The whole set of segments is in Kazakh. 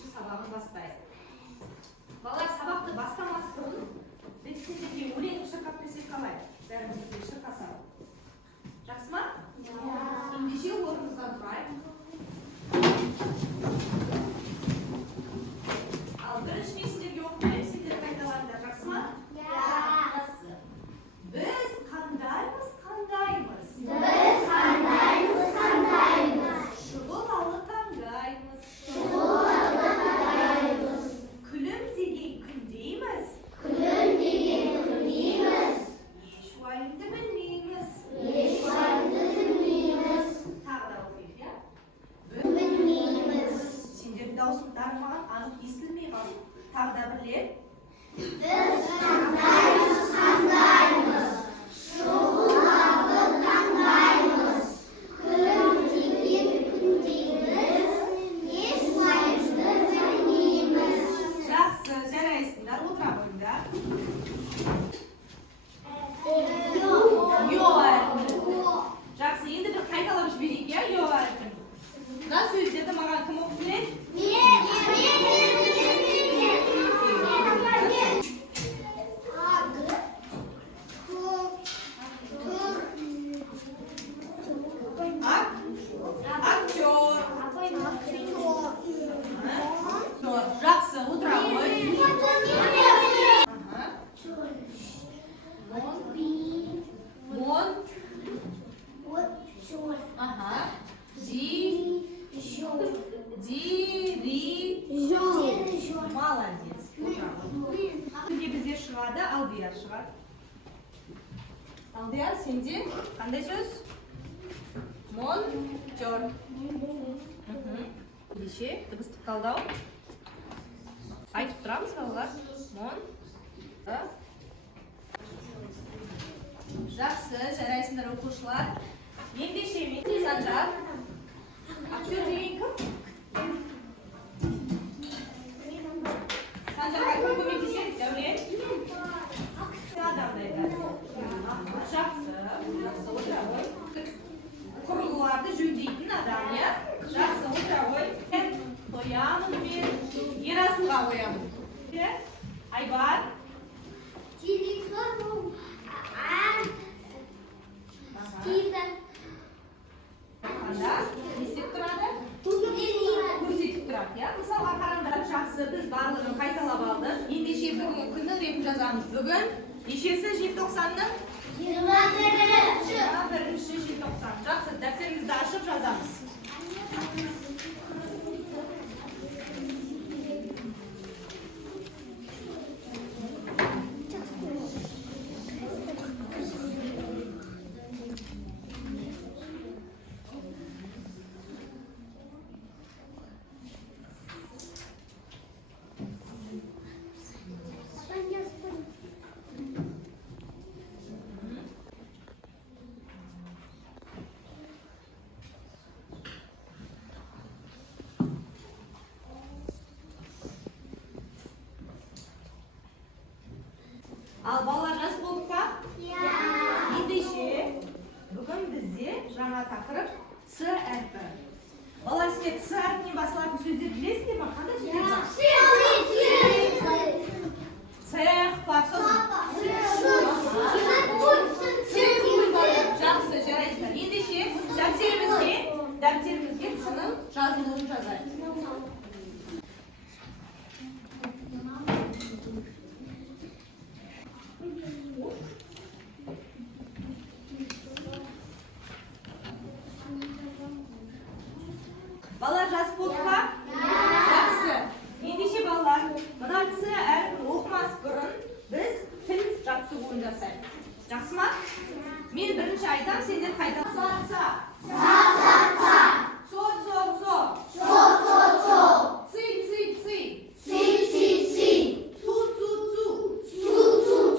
екінші сабағын бастайық. Балалар, сабақты бастамас бұрын біз сендерге өлең шырқап берсек қалай? Бәріміз бірге шырқасақ. Жақсы ма? Ендеше орнымыздан тұрайық. Ал бірінші мен сендерге оқып беремін, сендер қайталаңдар. Жақсы ма? Жақсы. Біз қандаймыз? Біз қандаймыз? Шұғылалы таңдаймыз. Күлім деген күндейміз. Еш уайымды білмейміз. Тағы да оқиық, я? Сендердің даусыңдар маған анық естілмей қалды. Тағы да бірлеп. Біз қандаймыз. Шұғылалы таңдаймыз. Күлім деген күндейміз. Еш уайымды білмейміз. Жақсы, жарайсыңдар, отыра қойыңдар. Йо әріпі. Жақсы, енді бір қайталап жіберейік, я? Йо әріпі. Мына сөздерді маған кім оқып береді? Актер. Жақсы, отыра қой. Мон. Молодец. Күнде бізде шығады, алдияр шығады. Алдияр, сенде қандай сөз? Монтер. Ендеше, дыбыстық талдау. Айтып тұрамыз, балалар. Жақсы, жарайсыңдар оқушылар. Ендеше, мен Санжар. Актер деген кім? Санжарға кім көмектеседі, Дәулет? Адамды айтады. Жақсы, отыра ғой. Құрылғыларды жөндейтін адам, я? Жақсы, отыра ғой. Қоямын мен, Ерасылға қоямын. Айбар. Телефон. Қанда? Не істеп тұрады? Көрсетіп тұрады, я? Мысалға қараңдар, жақсы, біз барлығын қайталап алдық. Ендеше бүгінгі күннің ретін жазамыз. Бүгін нешесі желтоқсанның? 21-ші желтоқсан. Жақсы, дәптеріңізді ашып жазамыз. Ал балалар жазып болдық па? Ендеше, бүгін бізде жаңа тақырып С әріпі. Балалар, сіздер С әріпінен басылатын сөздер білесіздер ме? Қандай сөздер бар? Цех, жақсы, жарайсыздар. Ендеше, дәптерімізге С-ның жазылуын жазайық. Балалар жазып болдық па? Жақсы. Ендеше балалар, мына С әріпін оқымас бұрын біз тіл жаттығуын жасайық. Жақсы ма? Мен бірінші айтам, сендер қайта. Са. Со. Ци.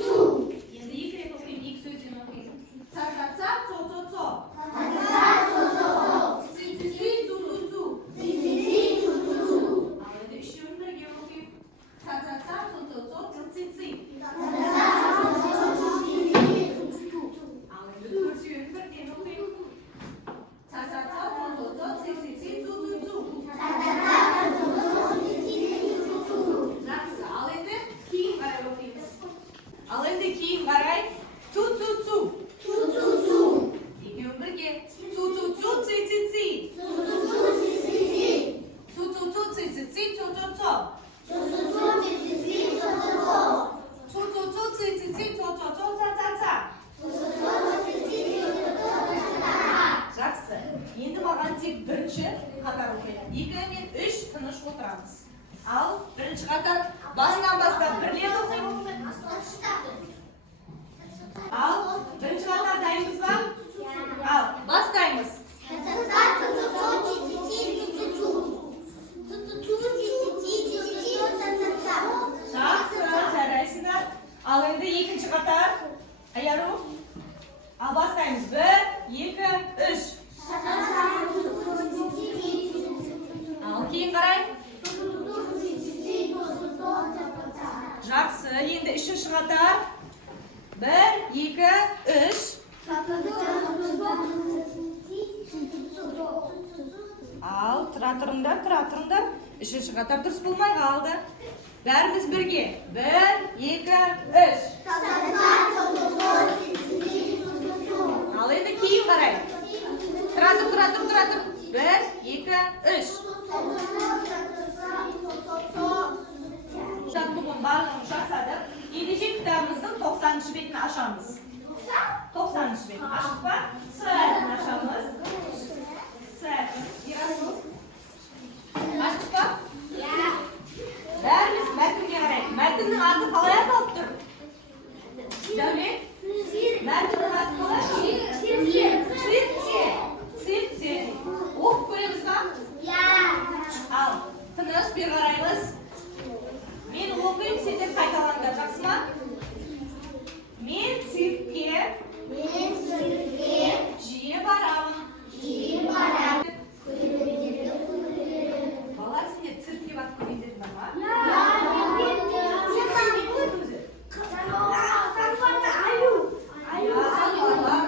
Су. Енді екі рет оқиын, екі сөзден оқиын. Са. Цо. Ци. Цу, цу, цу, ци, ци, ци. Цу, цу, цу, ци, ци, ци, цу, цу, цу. Цу, цу, цу, ци, ци, ци, цу, цу, ца, ца, ца. Жақсы. Енді маған тек бірінші қатар оқиды. 2 мен 3 тыныш отырамыз. Ал бірінші қатар басынан бастап бірлеп оқиды. Ал бірінші қатар дайынбыз ба? Ал бастаймыз. Жақсы, жарайсыңдар. Ал енді екінші қатар. Аяру. Ал бастаймыз. 1, 2, 3. Ал кейін қарай. Жақсы, енді үшінші қатар. 1, 2, 3. Ал, тұра тұрыңдар. Үшінші қатар дұрыс болмай қалды. Бәріміз бірге. 1, 2, 3. Ал енді кейін қарай. Тұра тұр. 1, 2, 3. Жаттығын барлығын жасадық. Ендеше кітабымыздың 90-шы бетін ашамыз. 90-шы бетін ашық па? С әрпін ашамыз. С әрпін. Ашық па? Бәріміз мәтінге қарайық. Мәтіннің аты қалай аталып тұр? Дәулет? Мәтіннің аты қалай? Циркте. Оқып көреміз ба? Ал, тыныш бер қараймыз. Мен оқиым, сендер қайталаңдар, жақсы ма? Мен циркке жиі барамын. Балар, сендер циркке барып көргендер бар ма? Цирктен не болады өзі? Жануарлар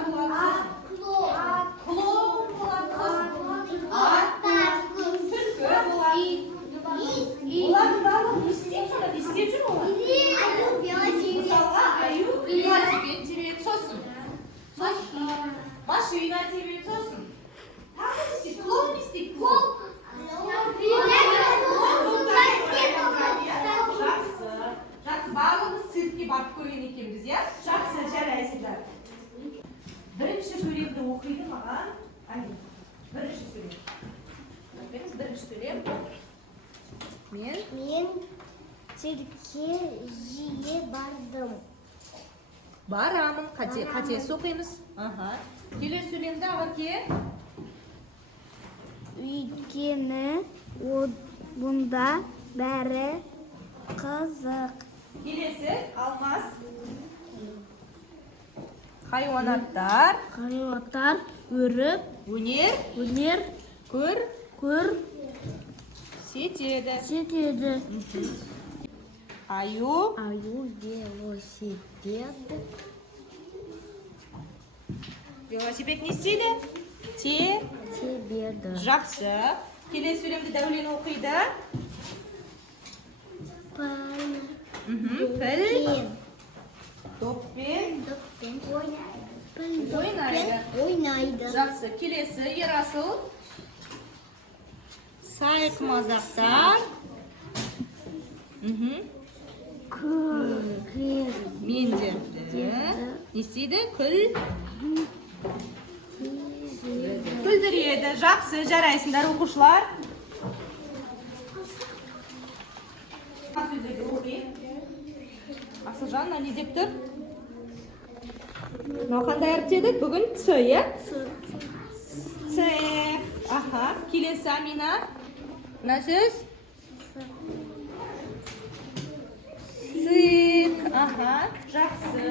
болады сосын. Клоун болады сосын. Түлкі болады. Олардың барлығы не істеп сонда? Не істеп жүр олар? Мысалға, аю велосипед тебеді сосын. Машина тебеді сосын. Тағы не істейді? Клоун не істейді? Жақсы, барлығымыз циркке барып көрген екенбіз, иә? Жақсы, жарайсыздар. Бірінші сөйлемді оқиды маған. Бірінші сөйлем. Бірінші сөйлем. Мен циркке жиі бардым. Барамын. Қатесі оқимыз. Келесі сөйлемді ағаке. Өйткені бұнда бәрі қызық. Келесі алмас. Хайуанаттар Өріп, өнер сетеді. Аю велосипед не істейді? тебеді. Жақсы. Келесі сөйлемді Дәулен оқиды. Піл доппен ойнайды. Жақсы. Келесі Ерасыл. Сайқымазақтар мендерді не істейді? Күлдіреді. Жақсы, жарайсыңдар оқушылар. Сөздерді оқиын. Асылжан, не деп тұр? Мынау қандай әріп дедік? Бүгін Ц, иә? Ц. Келесі Амина. Мына сөз? Цирк. Жақсы.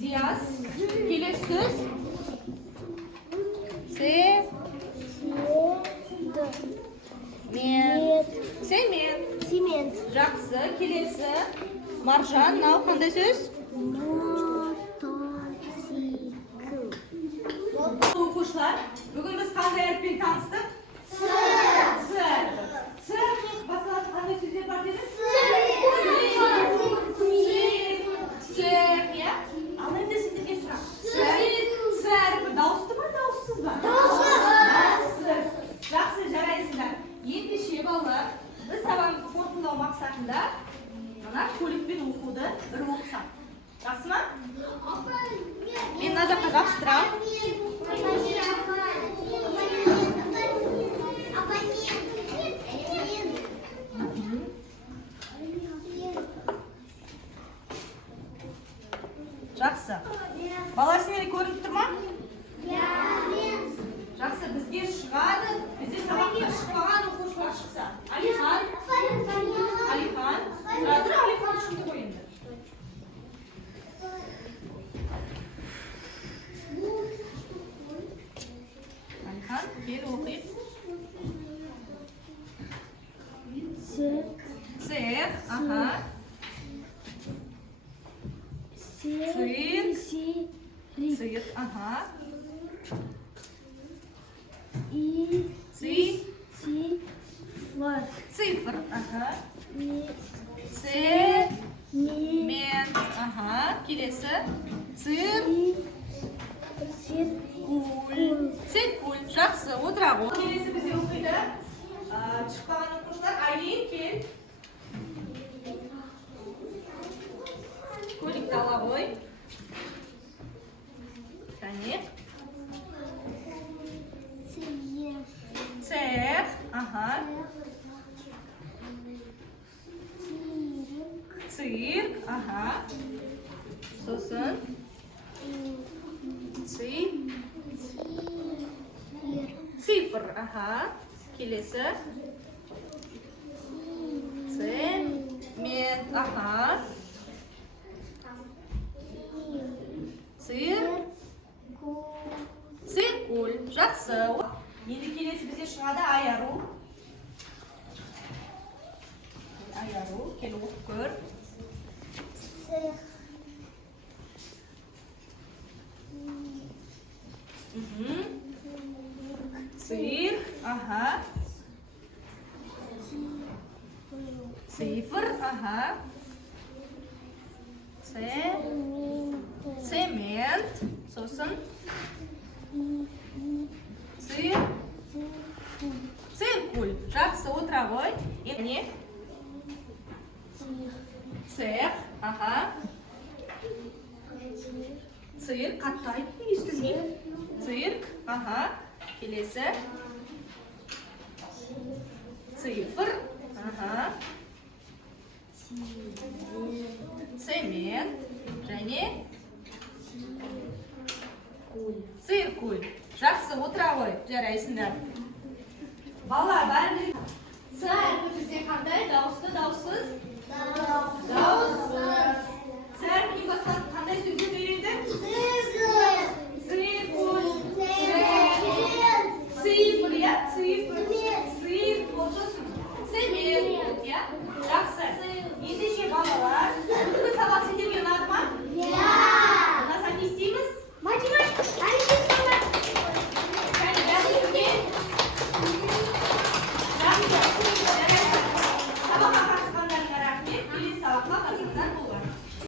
Диас. Келесі сөз? Цемент. Жақсы. Келесі Маржан. Мынау қандай сөз? Оқушылар, бүгін біз қандай әріппен таныстық? С әріпі. С әріпі басталатын қандай сөздер бар деді? Цех, иә? Ал енді сендерге сұрақ. С әріпі дауысты ма, дауыссыз ба? бізге шығады. Бізде сабаққа шықпаған оқушылар шықса. Алихан. Тұра тұр, Алихан шықты ғой енді. Алихан, кел оқиық. Цех, ага. Цирк, ага. Цифр, ага. Цемент, ага. Келесі. Циркуль. Жақсы, отыра ғой. Келесі бізде оқиды. Шықпаған оқушылар, Айлин, кел. Көлікті ала ғой. Және. Цех, ага. Цирк, ага. Сосын. Цифр, ага. Келесі. Цемент, ага. Циркуль. Жақсы. Енді келесі бізде шығады айару. Айару. Кел оқып көр. Цирк. Ага. Цифр. Ага. Цемент. Сосын. Циркуль. Жақсы, отыра ғой. Енді цех. Ага. Цирк. Қатты айттың, естілмеймін. Цирк. Ага. Келесі. Цифр. Ага. Цемент. Және циркуль. Жақсы, отыра ғой. Жарайсыңдар. Бала, бәрі С әріпі бізде қандай? Дауысты, дауыссыз? Дауыссыз. С әріпінен басқа қандай сөздер береді?